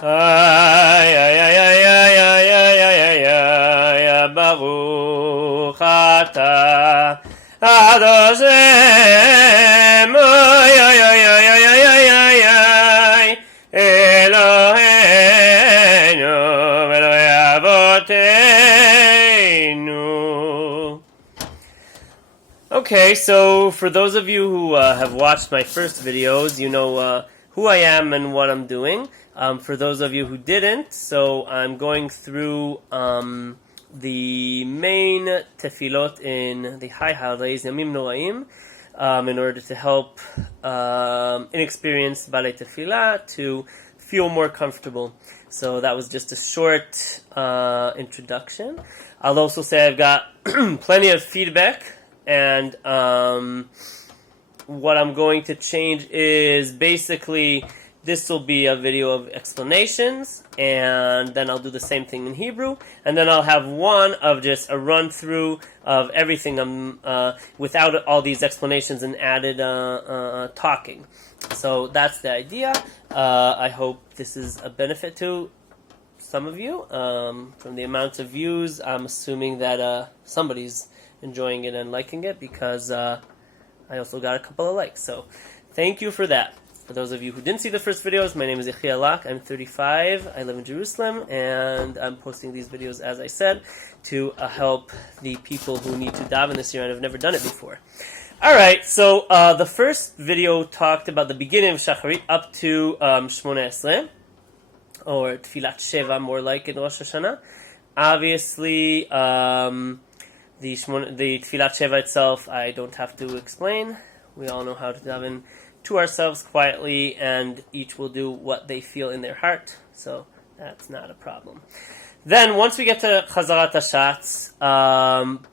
Ay, ay, ay, ay, ay, ay, ay, ay, ay, ay, Baruch Ata Adoshem, ay, ay, ay, ay, ay, ay, ay, ay, ay, Eloheinu, Elohei Avoteinu. Okay, so for those of you who have watched my first videos, you know who I am and what I'm doing. For those of you who didn't, so I'm going through the main tefillot in the High Holidays, Yamim Noraim, in order to help inexperienced Ba'aley Tefillah to feel more comfortable. So that was just a short introduction. I'll also say I've got plenty of feedback, and what I'm going to change is basically this will be a video of explanations, and then I'll do the same thing in Hebrew, and then I'll have one of just a run through of everything without all these explanations and added talking. So that's the idea. I hope this is a benefit to some of you. From the amount of views, I'm assuming that somebody's enjoying it and liking it, because I also got a couple of likes. So thank you for that. For those of you who didn't see the first videos, my name is Yehiel Lock. I'm 35. I live in Jerusalem, and I'm posting these videos, as I said, to help the people who need to daven this year and have never done it before. All right, so the first video talked about the beginning of Schaharit up to Shmoneh Esrei, or Tfilat Sheva, more like in Rosh Hashanah. Obviously, the Tfilat Sheva itself, I don't have to explain. We all know how to daven to ourselves quietly, and each will do what they feel in their heart, so that's not a problem. Then, once we get to Chazarat Haschatz,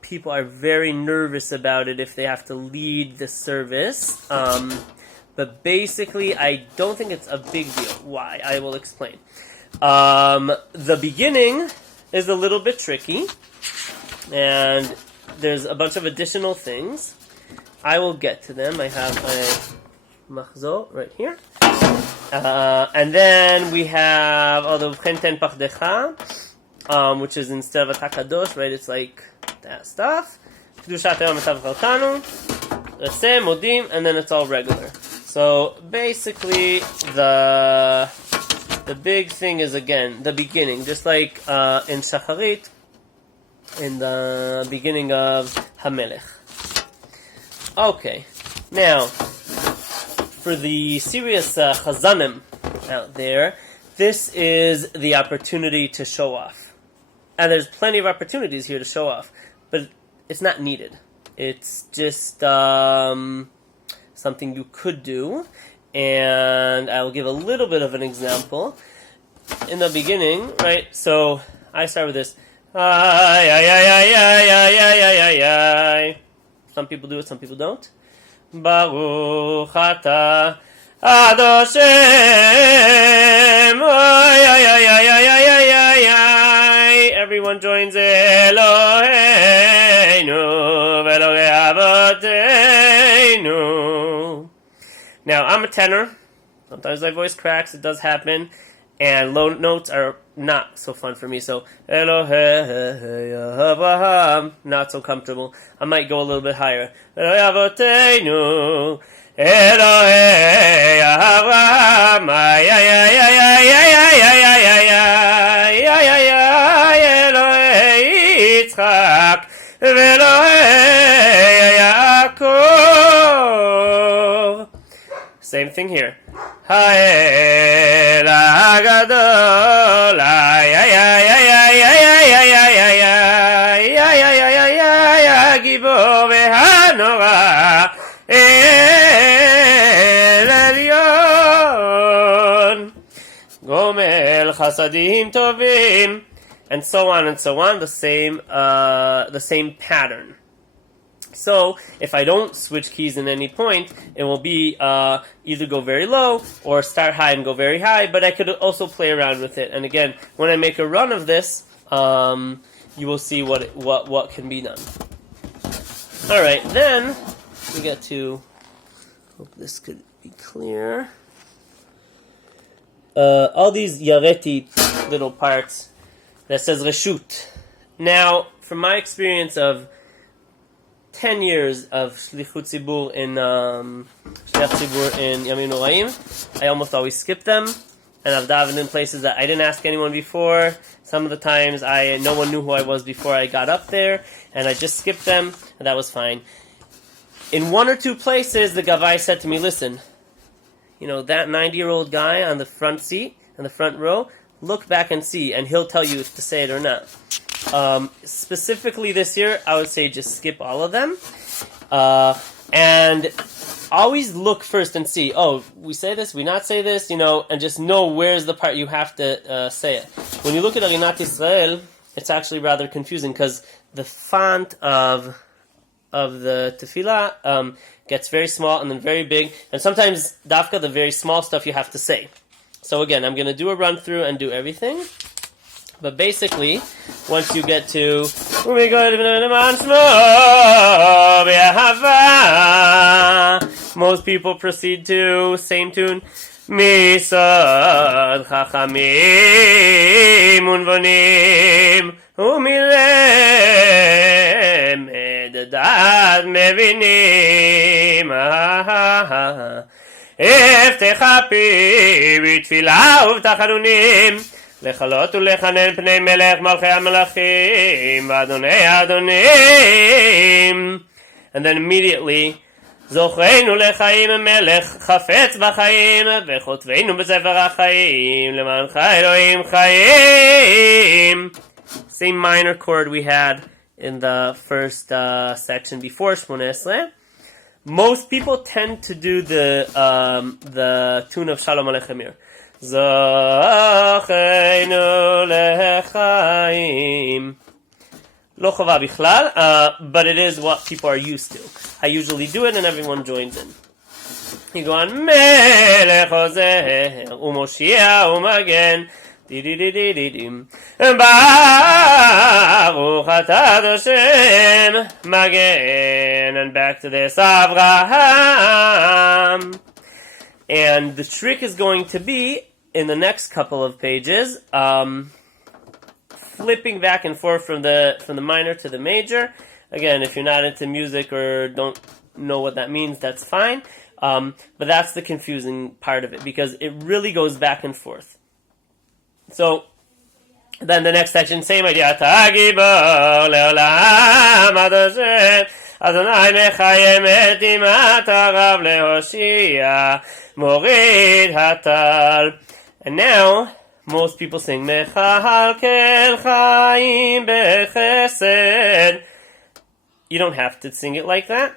people are very nervous about it if they have to lead the service, but basically, I don't think it's a big deal. Why? I will explain. The beginning is a little bit tricky, and there's a bunch of additional things. I will get to them. I have a machzor right here. And then we have the Chenten Pachdecha, which is instead of a Takadosh, right? It's like that stuff. Kedushat Hayom Etav Chaltanu, Reseh, Modim, and then it's all regular. So basically, the big thing is, again, the beginning. Just like in Schaharit, in the beginning of Hamelech. Okay, now, for the serious chazanim out there, this is the opportunity to show off. And there's plenty of opportunities here to show off, but it's not needed. It's just something you could do, and I'll give a little bit of an example. In the beginning, right, so I start with this. Ay, ay, ay, ay, ay, ay, ay, ay, ay, ay. Some people do it, some people don't. Baruch Ata Adoshem, ay, ay, ay, ay, ay, ay, ay, ay, ay. Everyone joins Eloheinu, Elohei Avoteinu. Now, I'm a tenor. Sometimes my voice cracks, it does happen. And low notes are not so fun for me, so Elohei Avraham, not so comfortable. I might go a little bit higher. Elohei Avoteinu, Elohei Avraham, ay ay ay ay ay ay ay ay ay ay ay ay, Elohei Yitzchak, Elohei Yaakov. Same thing here. Ha'el HaGadol, ay ay ay ay ay ay ay ay ay ay ay ay ay ay ay HaGibor v'Hanora El Elyon Gomel Chasadim Tovim, and so on and so on. The same pattern. So, if I don't switch keys in any point, it will be either go very low or start high and go very high, but I could also play around with it. And again, when I make a run of this, you will see what can be done. Alright, then we get to, hope this could be clear. all these Yareti little parts that says Reshut. Now, from my experience of 10 years of Shlichut Tzibur in Shliach Tzibur in Yamim Noraim, I almost always skip them, and I've davened in places that I didn't ask anyone before. Some of the times no one knew who I was before I got up there, and I just skipped them, and that was fine. In one or two places, the Gavai said to me, listen, that 90-year-old guy on the front seat, in the front row, look back and see, and he'll tell you if to say it or not. Specifically this year, I would say just skip all of them. And always look first and see, we say this, we not say this, and just know where's the part you have to say it. When you look at Arinat Yisrael, it's actually rather confusing because the font of the tefillah gets very small and then very big, and sometimes dafka, the very small stuff you have to say. So again, I'm going to do a run through and do everything. But basically, once you get to most people proceed to same tune. Misad chachamim unvonim umilemed dad mevinim eftecha pi b'tfilah ub'tachanunim לחלות ולחנן פני מלך מלכי המלכים ואדוני האדונים. And then immediately זוכרנו לחיים מלך חפץ בחיים וחוטבנו בספר החיים למענך אלוהים חיים. Same minor chord we had in the first section before Shmoneh Esrei. Most people tend to do the tune of Shalom Aleichem Mir. Zocheinu lechaim. Lo chava bichlal, but it is what people are used to. I usually do it and everyone joins in. You go on, Melech Ozer, Umoshia, Umagen, di-di-di-di-di-dim. Baruch atah Hashem, Magen, and back to this, Avraham. And the trick is going to be, in the next couple of pages, flipping back and forth from the minor to the major. Again, if you're not into music or don't know what that means, that's fine. But that's the confusing part of it, because it really goes back and forth. So, then the next section, same idea. Tagibo leolam adoshem. Adonai mechayem et imat harav lehoshia morid hatal. And now, most people sing Mechalkel chaim bechesed. You don't have to sing it like that.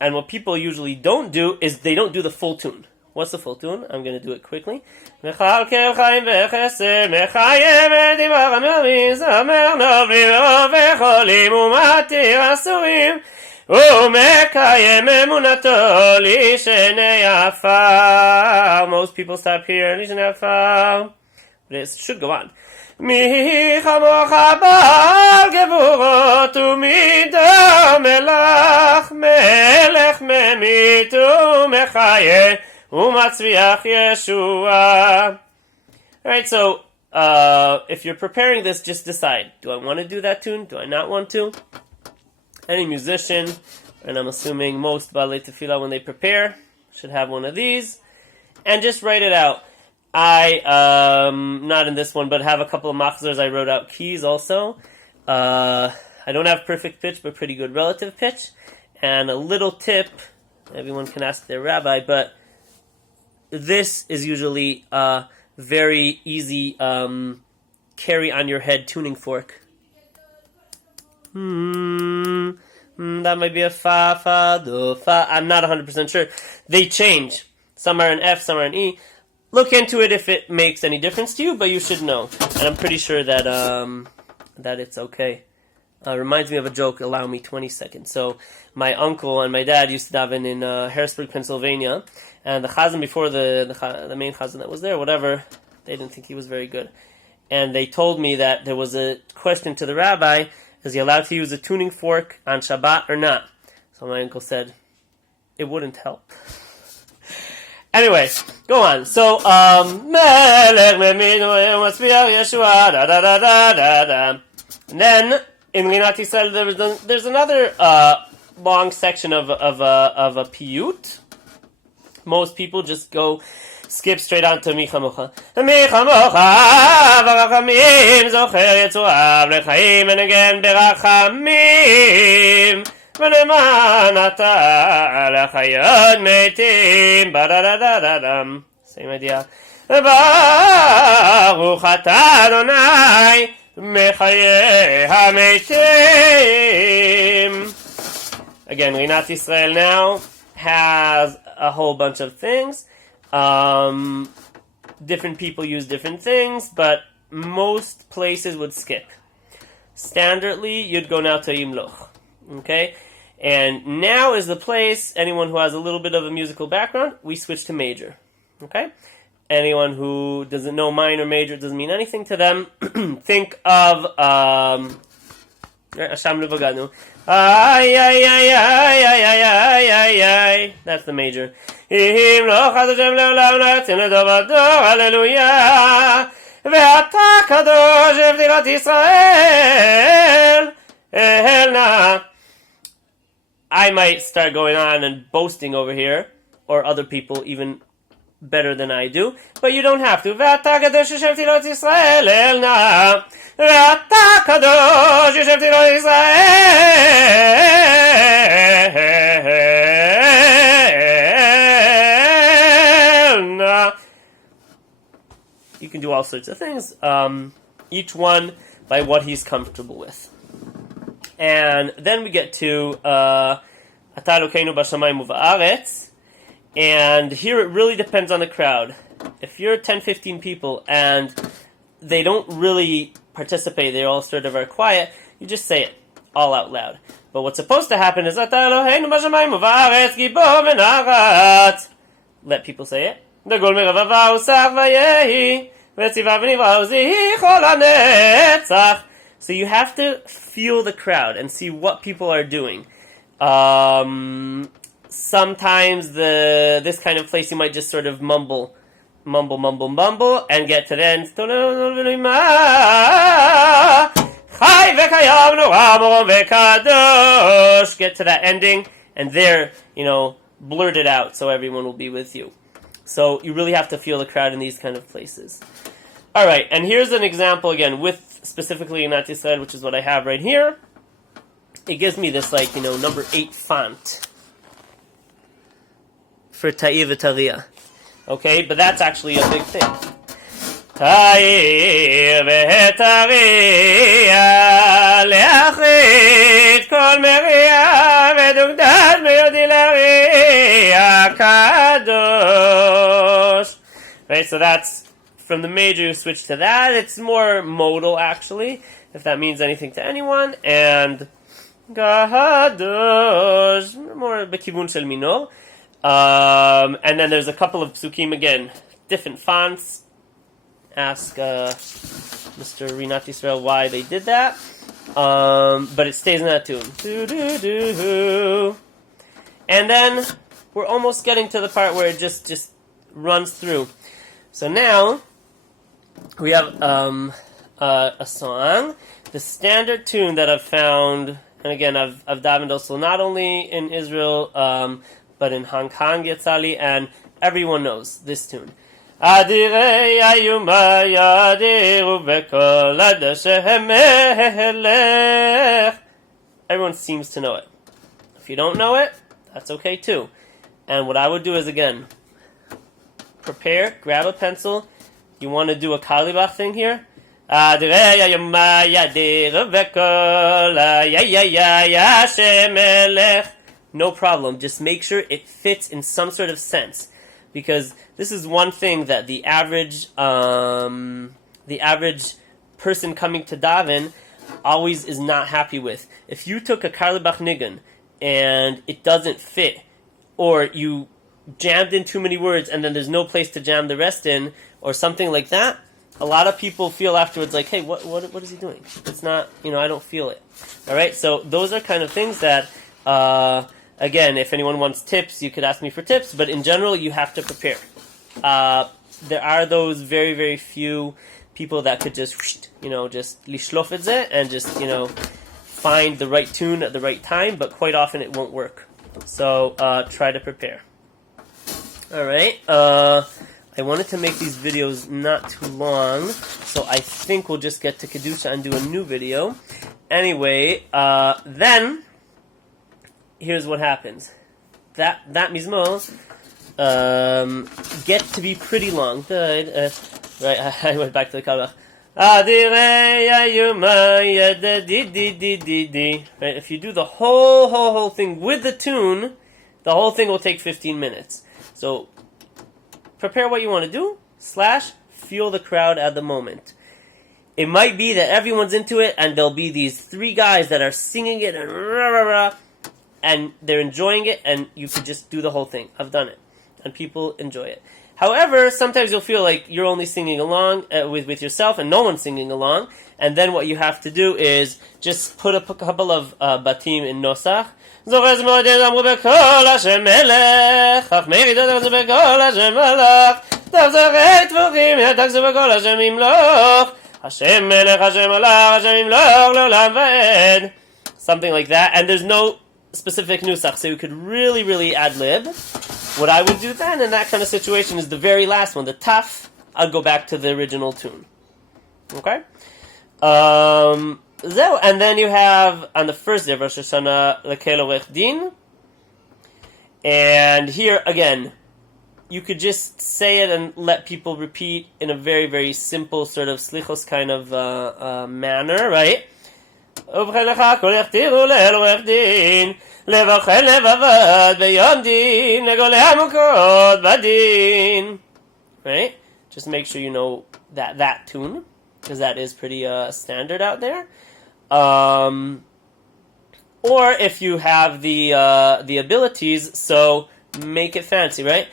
And what people usually don't do is they don't do the full tune. What's the full tune? I'm going to do it quickly. Mechalkel chaim bechesed mechayem et imat harav zamer novim vecholim umatir asurim umekayem emunato lishenei afar. Most people stop here. Lishenei afar. But it should go on. Mi chamocha bal gevurot umido melach melech memit umechayeh umatzviach Yeshua. Alright, so if you're preparing this, just decide. Do I want to do that tune? Do I not want to? Any musician, and I'm assuming most Ba'aley Tefillah, when they prepare, should have one of these. And just write it out. I, not in this one, but have a couple of machzors. I wrote out keys also. I don't have perfect pitch, but pretty good relative pitch. And a little tip, everyone can ask their rabbi, but this is usually a very easy carry on your head tuning fork. That might be a fa, fa, do, fa. I'm not 100% sure. They change. Some are an F, some are an E. Look into it if it makes any difference to you, but you should know. And I'm pretty sure that that it's okay. Reminds me of a joke. Allow me 20 seconds. So my uncle and my dad used to daven in Harrisburg, Pennsylvania, and the chazan before the main chazan that was there, whatever, they didn't think he was very good. And they told me that there was a question to the rabbi: is he allowed to use a tuning fork on Shabbat or not? So my uncle said, it wouldn't help. Anyway, go on. So, Melech Meminu Matzviach Yeshua, da da da da da da. And then in Rinat Yisrael, there's another long section of a piyut. Most people just skip straight on to Micha Mocha. Micha Mocha, Barachamim, Zocher Yetzuav Lechaim, and again Berachamim. V'neman ata lechayot meitim, ba-da-da-da-da-dam. Same idea. Baruch atah Adonai mechayeh ha-meitim. Again, Rinat Yisrael now has a whole bunch of things. Different people use different things, but most places would skip. Standardly, you'd go now to Yehiel Lock. Okay? And now is the place, anyone who has a little bit of a musical background, we switch to major. Okay? Anyone who doesn't know minor, major, doesn't mean anything to them, think of Asham Luvaganu. Ay, ay, ay, ay, ay, ay, ay, ay, ay. That's the major. Hallelujah. Ve'ata kadosh evdirat Yisrael elna. I might start going on and boasting over here, or other people even better than I do, but you don't have to. Ve'ata kadosh evdirat Yisrael elna. Ve'ata kadosh evdirat Yisrael. You can do all sorts of things, each one by what he's comfortable with. And then we get to Ata Elokeinu b'shamayim u'ba'aretz, and here it really depends on the crowd. If you're 10-15 people and they don't really participate, they all sort of are quiet, you just say it all out loud. But what's supposed to happen is Ata Elokeinu b'shamayim u'ba'aretz gibor v'nachat. Let people say it. דגול מרבבה וסך ויהי וציווה ונברא וזיהי כל הנצח. So you have to feel the crowd and see what people are doing. Sometimes this kind of place you might just sort of mumble, and get to the end. Get to that ending, and there, blurt it out so everyone will be with you. So you really have to feel the crowd in these kind of places. All right, and here's an example again with specifically Rinat Yisrael, which is what I have right here. It gives me this number 8 font for Ta'ir v'Tariya. Okay, but that's actually a big thing. Ta'ir v'Tariya le'achrit kol meriya v'dugdad me'yodi l'ariya kadosh. Right, so that's from the major, you switch to that. It's more modal, actually, if that means anything to anyone. And Kadosh, more bekivun shel minor. And then there's a couple of psukim again, different fonts. Ask Mr. Rinat Yisrael why they did that. But it stays in that tune. And then we're almost getting to the part where it just runs through. So now we have a song, the standard tune that I've found, and again I've davened also not only in Israel but in Hong Kong, Yetzali, and everyone knows this tune. Adirei ayuma yadiru bekol adashem melech. Everyone seems to know it. If you don't know it, that's okay too. And what I would do is, again, prepare, grab a pencil. You want to do a Kalibach thing here? Adirei ayuma yadiru bekol adashem melech. No problem. Just make sure it fits in some sort of sense. Because this is one thing that the average person coming to daven always is not happy with. If you took a Karlebach Nigun and it doesn't fit, or you jammed in too many words and then there's no place to jam the rest in, or something like that, a lot of people feel afterwards like, hey, what is he doing? It's not, I don't feel it. All right, so those are kind of things that Again, if anyone wants tips, you could ask me for tips, but in general, you have to prepare. There are those very, very few people that could just lishlof it and just, find the right tune at the right time, but quite often it won't work. So try to prepare. All right. I wanted to make these videos not too long, so I think we'll just get to Kedusha and do a new video. Anyway, then here's what happens. That mizmor get to be pretty long. Right, I went back to the Kabbalah. Right, if you do the whole thing with the tune, the whole thing will take 15 minutes. So prepare what you want to do, / feel the crowd at the moment. It might be that everyone's into it, and there'll be these 3 guys that are singing it, and rah, rah, rah, and they're enjoying it, and you could just do the whole thing. I've done it, and people enjoy it. However, sometimes you'll feel like you're only singing along with yourself, and no one's singing along, and then what you have to do is just put a couple of batim in nosach. זורז מועדד אמרו בכל השם מלך, אך מרידות אמרו בכל השם מלך, תחזרי טבוחים יתקזו בכל השם ימלוך, השם מלך, השם מלך, השם ימלוך, לעולם ועד. Something like that, and there's no specific nusach, so you could really ad-lib. What I would do then in that kind of situation is the very last one, the taf, I'd go back to the original tune. Okay? And then you have, on the first day of Rosh Hashanah, Lekel Orech Din. And here, again, you could just say it and let people repeat in a very, very simple sort of slichos kind of manner, right? Right? Just make sure you know that tune, because that is pretty standard out there. Or if you have the abilities, so make it fancy, right?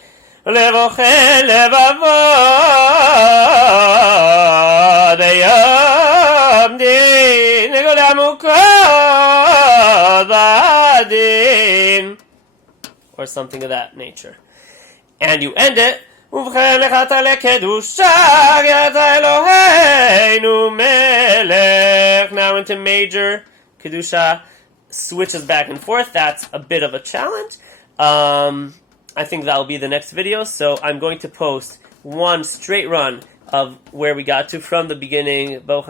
Or something of that nature. And you end it. Now into major. Kedusha switches back and forth. That's a bit of a challenge. I think that'll be the next video. So I'm going to post one straight run of where we got to from the beginning. Right,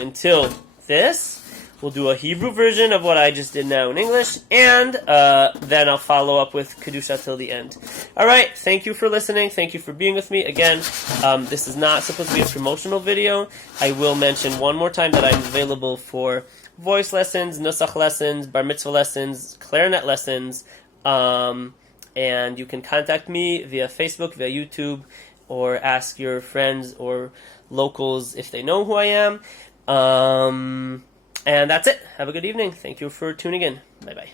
until this. We'll do a Hebrew version of what I just did now in English, and then I'll follow up with Kedusha till the end. All right, thank you for listening. Thank you for being with me. Again, this is not supposed to be a promotional video. I will mention one more time that I'm available for voice lessons, nusach lessons, bar mitzvah lessons, clarinet lessons, and you can contact me via Facebook, via YouTube, or ask your friends or locals if they know who I am. And that's it. Have a good evening. Thank you for tuning in. Bye-bye.